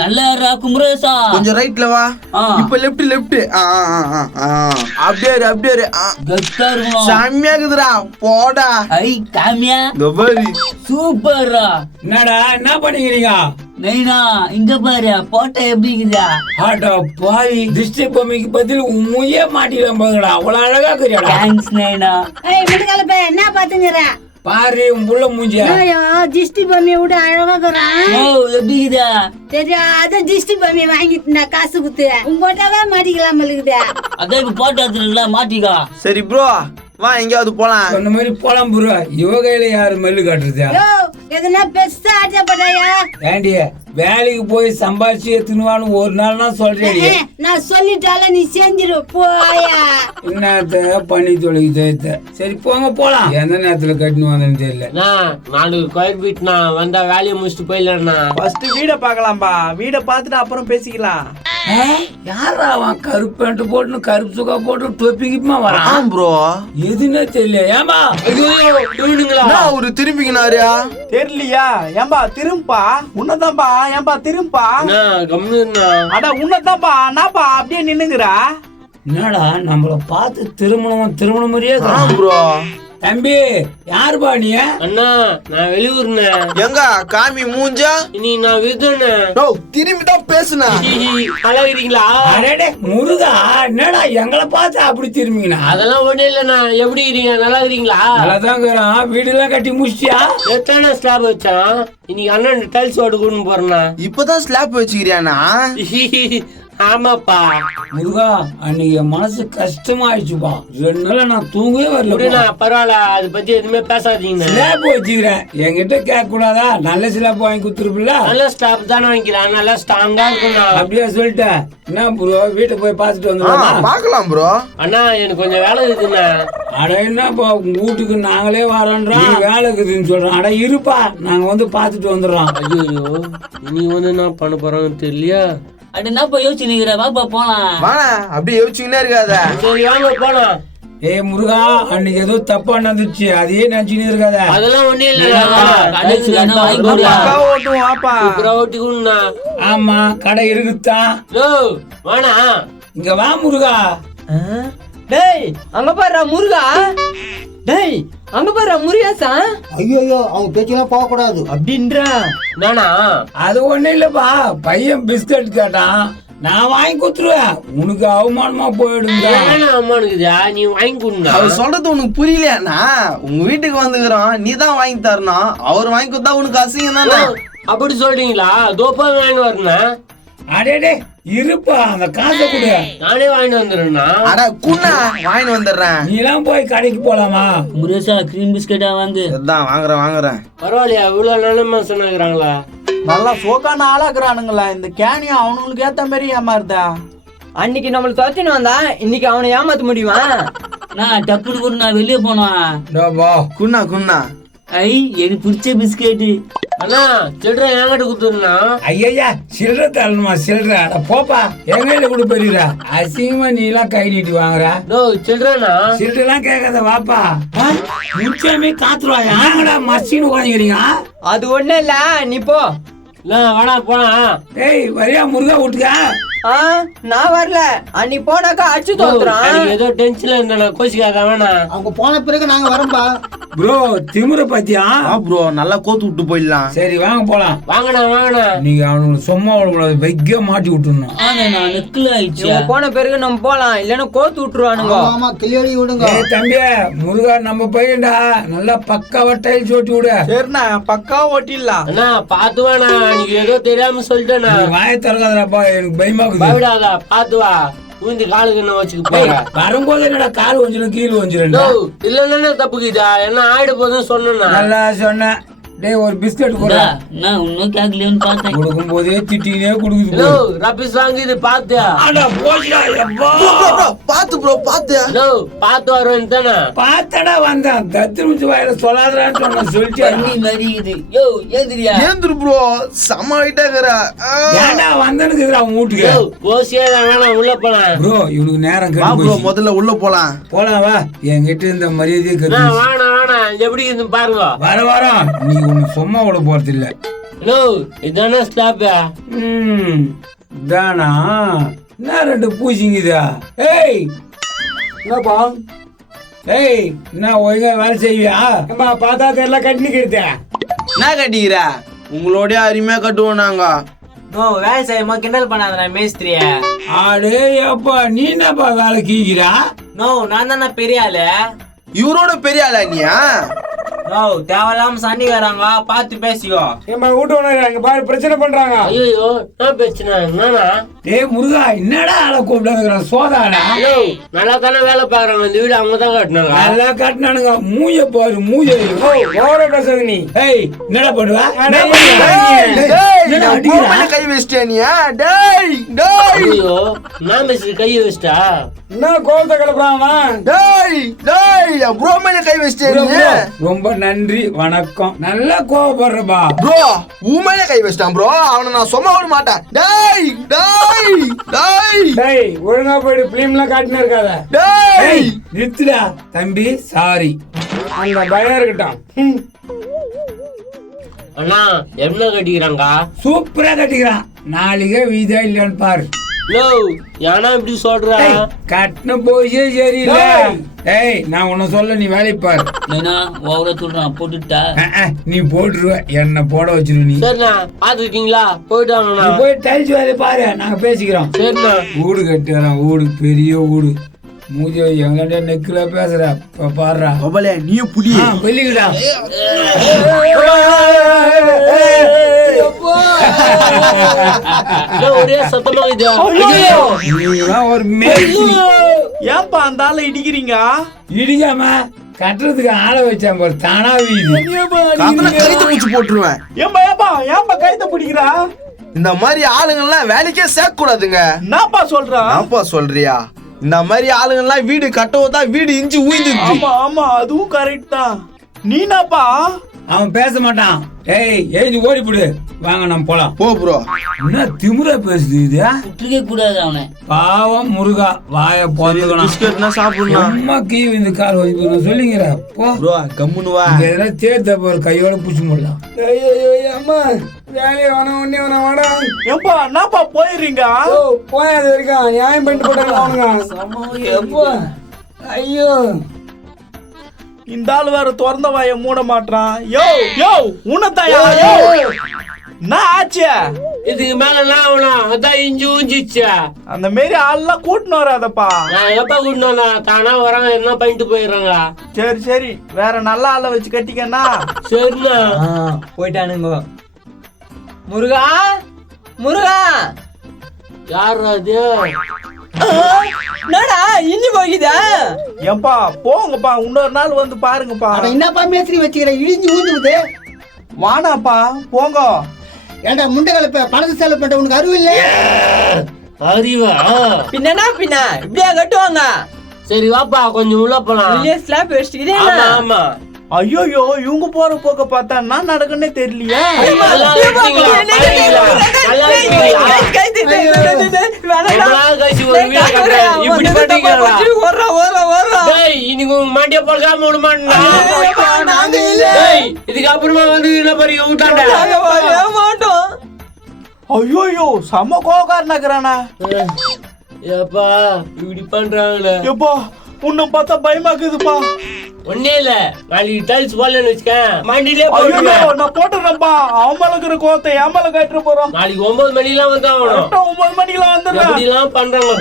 நல்லா குமரேசா கொஞ்சம் ரைட்ல வா. இப்ப லெஃப்ட் லெஃப்ட். அப்படியே செம்மையா இருக்குதுடா. போடா. ஐ காமியா சூப்பர்ரா. என்னடா என்ன பண்ணிக்கிறீங்க? நைனா இங்க பாரு போட்டோ எப்படி இருக்குதா? ஆட்டோ பாய் திருஷ்டி பொம்மைக்கு பதில் உண்மையே மாட்டிக்கலாம் பாருங்கடா. அவ்வளவு அழகா இருக்கிறியாடா. தேங்க்ஸ் நைனா. ஏய் முதுகால பே என்ன பாத்துங்கற? பாரு உன் புள்ள மூஞ்சியா. ஐயோ திருஷ்டி பொம்மையை விட அழகா இருக்கறான். ஓ எப்படி இருக்குதா? தெரியாத திருஷ்டி பொம்மையை வாங்கிட்டு நான் காசு குத்து உன் போட்டாவே மாட்டிக்கலாம் இருக்குதா? அதே போட்டோ எடுத்துல மாட்டிக்கா. சரி ப்ரோ வா எங்கயாவது போலாம். அந்த மாதிரி போலாம் ப்ரோ. இவ கையில யாரு மெல்லு காட்டுறதா? யோ எதனா பெருசா ஆட்டப்படாயா? ஏண்டி வேலைக்கு போய் சம்பாதிச்சு எடுத்துனுவான்னு ஒரு நாள்னா சொல்றேடி. நான் சொல்லிட்டால நீ செஞ்சிரு போயா. என்னத்த பண்ணி தொலைக்கு. சரி போங்க போலாம். எந்த நேரத்துல கட்டினு வந்தேன்னு தெரியல. நாலு ஸ்கொயர் ஃபீட் நான் வந்தா வேலையை முடிச்சுட்டு போயிடலண்ணா. ஃபர்ஸ்ட் வீட பாக்கலாம்பா. வீட பாத்துட்டு அப்புறம் பேசிக்கலாம். யாரா அவன் கருப்பு பேண்ட் போட்டு கருப்பு சுக்கா போட்டு டொப்பிக்குமா வரான் ப்ரோ? எதுன்னு தெரியல. ஏமா அவரு திரும்பிக்கினாரியா தெரியலையா? ஏம்பா திரும்பா. உன்னதான்பா. ஏம்பா திரும்பா. அட உன்னதான்பா. நாப்பா அப்படியே நின்னுங்கறா. என்னடா நம்மள பார்த்து திருமணம் மாதிரியே ப்ரோ. தம்பி யாருப்பா நீ? அண்ணா நான் வெளியூர்ண்ணே. எங்க காமி மூஞ்சா? இனி நான் விதுண்ணே. திரும்பி தான் பேசுனா. அழகிறீங்களா? அடடே முருகா என்னடா எங்களை பார்த்து அப்படி திரும்பிங்கண்ணா? அதெல்லாம் ஒண்ணு இல்லண்ணா. எப்படி இருக்கீங்க? நல்லா இருக்கீங்களா? நல்லாதான். வீடு எல்லாம் கட்டி முடிச்சியா? எத்தனை ஸ்லாப் வச்சான்? இன்னைக்கு அண்ணன் டைல்ஸ் ஓட்டு கூட்டு போறேண்ணா. இப்பதான் ஸ்லாப் வச்சுக்கிறியானா? ஆமாப்பா முருகா அன்னைக்கு என் மனசு கஷ்டமா ஆயிடுச்சுப்பா. 2 நாளா நான் தூங்கவே வரல. பரவாயில்ல அதை பத்தி எதுவுமே பேசாதீங்க. ஸ்லாப் வச்சுக்கிறேன். என்கிட்ட கேட்க கூடாதா? நல்ல ஸ்லாப் வாங்கி குடுத்துருப்பில்ல? நல்ல ஸ்லாப் தானே வாங்கிக்கிறேன். நல்லா ஸ்ட்ராங்கா இருக்கும். அப்படியே சொல்லிட்டேன். என்ன ப்ரோ வீட்டை போய் பாத்துட்டு வந்துடலாம். பாக்கலாம் ப்ரோ. அண்ணா எனக்கு கொஞ்சம் வேலை இருக்குண்ணா. அட என்னப்பா உங்க வீட்டுக்கு நாங்களே வரோன்றோம். வேலை இருக்குதுன்னு சொல்றோம். அட இருப்பா நாங்க வந்து பாத்துட்டு வந்துடுறோம். ஐயோ நீ வந்து என்ன பண்ண போறோம்னு தெரியலையா? அட என்ன போய் யோசிச்சு நிக்கிற? வாப்பா போலாம். வாடா அப்படியே யோசிச்சுக்கிட்டே இருக்காத. சரி வாங்க போலாம். ஏய் முருகா அன்னைக்கு ஏதோ தப்பா நடந்துச்சு. அதையே நினைச்சுன்னு இருக்காத. அதெல்லாம் ஒண்ணு இல்ல. ஆமா கடை இருக்குதான். வாணா இங்க வா முருகா. டேய் அங்க பாரு முருகா. டேய் அங்க பாரு முருகேசா. ஐயோ அவங்க பேச்செல்லாம் போக கூடாது அப்படின்ற. நானா அது ஒண்ணு இல்லப்பா. பையன் பிஸ்கட் கேட்டான். நான் வாங்கி கொடுத்துருவேன். உனக்கு அவமானமா போயிடுங்க. அவமானுக்குதா? நீ வாங்கி கொடுங்க. அவர் சொல்றது உனக்கு புரியலையாண்ணா? உங்க வீட்டுக்கு வந்துக்கிறோம். நீ தான் வாங்கி தரணும். அவர் வாங்கி கொடுத்தா உனக்கு அசிங்கம் தானே? அப்படி சொல்றீங்களா? தோப்பா வாங்கி வரணும். அடே இருப்பா அந்த காசை கொடு. நானே வாங்கிட்டு வந்துடுறேன்னா. அட குண்ணா வாங்கிட்டு வந்துடுறேன். நீ எல்லாம் போய் கடைக்கு போலாமா? முரேசா கிரீம் பிஸ்கெட்டா வாங்கு. அதான் வாங்குறேன். பரவாயில்லையா? இவ்வளவு நிலைமை சொன்னாங்கிறாங்களா? நல்லா சோக்கான ஆளாக்குறானுங்களா. இந்த கேனியும் அவனுங்களுக்கு ஏத்த மாதிரி ஏமாறுதா. அன்னைக்கு நம்மள தோத்தின்னு வந்தா இன்னைக்கு அவனை ஏமாத்த முடியுமா? நான் டப்புனு கூட நான் வெளியே போனேன். குண்ணா ஐ எனக்கு பிடிச்ச பிஸ்கெட்டு. அண்ணா சில்லற என்கிட்ட குடுத்துருண்ணா. ஐயா சில்லற தரணுமா? சில்லற அட போப்பா. என் கையில கூட பெரியடா. அசிங்கமா நீ எல்லாம் கை நீட்டி வாங்குற. சில்லறனா? சில்லற எல்லாம் கேட்காத வாப்பா. முச்சாமே காத்துருவாயா? என்னடா மச்சின்னு உட்காந்துக்கிறீங்க? அது ஒண்ணு இல்ல நீ போ. வாடா போலாம். ஏய் வரியா முருகா வீட்டுக்கா? நான் வரல. அன்னைக்கு போனாக்கா அடிச்சு தோத்துறான். ஏதோ டென்ஷன்ல இருந்தா கோச்சிக்காத வேணா. அவங்க போன பிறகு நாங்க வரோம்பா. ப்ரோ திமுற பாத்தியா? ப்ரோ நல்லா கோத்து விட்டு போயிடலாம். சரி வாங்க போலாம். வாங்கண்ணா. நீங்க அவனுக்கு சும்மா வைக்க மாட்டி விட்டுணும். நான் நெக்குல ஆயிடுச்சு. போன பிறகு நம்ம போலாம். இல்லன்னா கோத்து விட்டுருவானுங்க. ஆமா கிளியடி விடுங்க. தம்பி முருகா நம்ம பையன்டா நல்லா பக்காவா டைல்ஸ் ஓட்டி விடு. சரிண்ணா பக்கா ஓட்டிடலாம். அண்ணா பாத்து வாண்ணா. நீங்க ஏதோ தெரியாம சொல்லிட்டேண்ணா. வாய திறக்காதப்பா எனக்கு பயமா பயப்படாதா. பாத்து வா. ஊந்தி காலுக்கு என்ன வச்சுக்க போற? வரும்போது என்னடா கால் வஞ்சிரும் கீழ் வஞ்சிரும். இல்லன்னா தப்புக்குதா. என்ன ஆயிட போதுன்னு சொன்னா. நல்லா சொன்ன. டேய் ஒரு பிஸ்கட் கூட. நான் இன்னும் கேக்கலன்னு பார்த்தேன். கொடுக்கும் போதே திட்டினே குடுக்குது. ரபிஸ் வாங்குது பாத்தியா? அட போடா எப்பா. பாத்து பாத்து வரேன் தானே. பாத்தடா வந்தான். தத்திருச்சு வாயில சொல்லாதடான்னு சொன்ன சொல்லிட்டேன். தண்ணி மறியுது. யோ ஏந்திரியா? ஏந்திரு ப்ரோ. சம ஆயிட்டாங்கறா. ஏன்டா வந்தனுக்கு அவன் வீட்டுக்கு? போசியா வேணாம் உள்ள போலாம். ப்ரோ இவனுக்கு நேரம் வா ப்ரோ கெட்டு முதல்ல உள்ள போலாம். வா. என்கிட்ட இந்த மரியாதையே கெட்டு. வேணாம் எப்படி இருந்து பாருங்க. வரோம். நீ ஒண்ணு சும்மா விட போறது இல்ல. ஹலோ இதானே ஸ்லாப்? தானா என்ன ரெண்டு பூசிங்குதா? ஏய் என்னப்பா ஏய் என்ன ஒழுங்கா வேலை செய்வியா? பார்த்தா தெரியல கட்டினிக்கிறத. என்ன கட்டிக்கிற? உங்களோடய அருமையா கட்டுவோம் நாங்க. நோ வேலை செய்யுமா கிண்டல் பண்ணாத மேஸ்திரிய. ஆடே அப்பா நீ என்னப்பா வேலை கீக்கிறா? நோ நான் தானே பெரிய ஆளு. இவரோட பெரிய ஆளா நீயா? நோ தேவையில்லாம சண்டை வராங்க, பார்த்து பேசிக்கோ. ஏமா வீட்டு ஓனராங்க பாரு பிரச்சனை பண்றாங்க. ஐயோ என்ன பிரச்சனை? என்னன்னா? டேய் முருகா என்னடா ஆளை கூப்பிட்டு சோதாடா? ஹலோ நல்லா தானே வேலை பாக்குறாங்க. இந்த வீடு அவங்க தான் கட்டினாங்க. நல்லா கட்டினானுங்க. மூஞ்ச பாரு மூஞ்ச. ஓவரா பேசுறது நீ. ஏய் என்னடா பண்ணுவ? கை வச்சிட்டியா நீ? டேய் டேய் ஐயோ நான் பேசுறது கையை வச்சிட்டா? என்ன கோவத்தை கிளப்புறாங்க? டேய் டேய் ப்ரோ மேல கை வச்சிட்டியா நீ? ரொம்ப நன்றி வணக்கம். நல்லா கோவப்படுறப்பா. ப்ரோ உண்மையிலே கை வச்சிட்டான் ப்ரோ. அவனை நான் சும்மா விட மாட்டேன். டேய் டேய் டேய் டேய் ஒழுங்கா போயிட்டு பிலிம்லாம் காட்டினே இருக்காத. டேய் நிறுத்துடா தம்பி. சாரி அந்த பயம் இருக்கட்டும். அண்ணா என்ன கட்டிக்கிறாங்க? சூப்பரா கட்டிக்கிறான். நாளைக்கே வீதா இல்லையான்னு பாரு. ஹலோ ஏன்னா இப்படி சொல்ற? கட்டின போயே சரியில்ல. ஏய் நான் உன்ன சொல்ல நீ வேலைக்கு பாரு. ஏன்னா ஓவரா சொல்றான் போட்டுட்டா. நீ போட்டுருவ என்ன போட வச்சிரு நீ. சரிண்ணா பாத்துக்கிட்டீங்களா? போயிட்டு நீ வாங்கண்ணா. போய் டைல்ஸ் வேலையை பாரு நாங்க பேசிக்கிறோம். சரிண்ணா. வீடு கட்டுறோம். வீடு பெரிய வீடு. மூஜ எங்க நெக்குல பேசுற பாடுறா. கோபாலே நீயும் புடி. வெளியிடா. ஒரே சத்தமா இது. ஒரு மேஸ்திரி. ஏன்பா அந்த ஆளை இடிக்கிறீங்க? இடிக்காம கட்டுறதுக்கு ஆளை வச்சான் பாரு. தானா வீடு. கழுத்து பூச்சி போட்டுருவேன். ஏன்பா கைத்த பிடிக்கிறா? இந்த மாதிரி ஆளுங்கெல்லாம் வேலைக்கே சேர்க்க கூடாதுங்க. என்னப்பா சொல்றா? நான்ப்பா சொல்றியா? இந்த மாதிரி ஆளுங்கெல்லாம் வீடு கட்டவும் தான் வீடு இஞ்சி உயிந்துச்சு. ஆமா ஆமா அதுவும் கரெக்ட் தான். நீனாப்பா? அவன் பேச மாட்டான். ஏய் ஏஞ்சி ஓடி போடு. வாங்க நம்ம போலாம். போ ப்ரோ. என்ன திமிரா பேசுது இது? விட்டுருக்க கூடாது அவனை. பாவம் முருகா வாய போதுக்கணும். பிஸ்கட்னா சாப்பிடலாம். அம்மா கீ இந்த கால் வலிப்பு சொல்லிங்கிற போ. ப்ரோ கம்முன்னு வா. இதெல்லாம் தேர்த்த போற கையோட புடிச்சு முடியலாம். அம்மா வேலையை வேணாம் ஒன்னே வேணாம் வாடா. ஏன்பா என்னப்பா போயிடுறீங்க? போயாது வரைக்கும் நியாயம் பண்ணிட்டு போட்டாங்க. ஐயோ இந்த ஆள் வேற திறந்த வாய மூட மாட்டான். யோ யோ உனத்தாயா? என்ன ஆச்சு? இதுக்கு மேல என்ன ஆகணும்? அதான் இஞ்சி ஊஞ்சிச்சு. அந்த மாரி ஆள்லாம் கூட்டின்னு வராதப்பா. நான் எப்ப கூட்டினா தானா வராங்க என்ன பண்ணிட்டு போயிடுறாங்க. சரி சரி வேற நல்ல ஆளை வச்சு கட்டிக்கன்னா. சரிண்ணா. போயிட்டானுங்க. முருகா முருகா யாரு அது? என்னடா இன்னி போகுதா? ஏன்பா போங்கப்பா இன்னொரு நாள் வந்து பாருங்கப்பா. என்னப்பா மேஸ்திரி வச்சுக்கிற இடிஞ்சு ஊந்துக்குது. வானாப்பா போங்க. ஏண்டா முண்டை கலப்ப பணத்தை செலவு பண்ண உனக்கு அறிவு இல்லை? அறிவா? பின்னா இப்படியா கட்டுவாங்க? சரி வாப்பா கொஞ்சம் உள்ள போலாம். ஸ்லாப் வச்சுக்கிட்டே. ஆமா ஆமா. ஐயோ இவங்க போற போக்க பார்த்தா என்ன நடக்குன்னே தெரியலையே. நல்லா இருக்கீங்களா? பாருங்களா? நல்லா இருக்கீங்களா? ரொம்ப நாள் கழிச்சு ஒரு வீடு கட்டுறேன். இப்படி பண்றீங்களா? டேய் இன்னைக்கு உங்க மாட்டிய போடாம விட மாட்டேன். டேய் இதுக்கு அப்புறமா வந்து என்ன பாருங்க விட்டாண்டா. ஐயோ செம்ம கோகாரன் இருக்கிறானா? ஏப்பா இப்படி பண்றாங்களே. எப்பா உன்னை பார்த்தா பயமாக்குதுப்பா. ஒன்னே இல்ல நாளைக்கு டைல்ஸ் போடலன்னு வச்சுக்கேன் மாண்டிலே ஐயோ போட்டுருவேன். நான் போட்டுறேன்ப்பா. அவன் மேல இருக்கிற கோவத்தை என் மேல கட்டுற போறோம். நாளைக்கு 9 மணிலாம் வந்து ஆகணும். 9 மணிக்கெல்லாம் வந்துடுறேன். எப்படி எல்லாம் பண்றாங்க.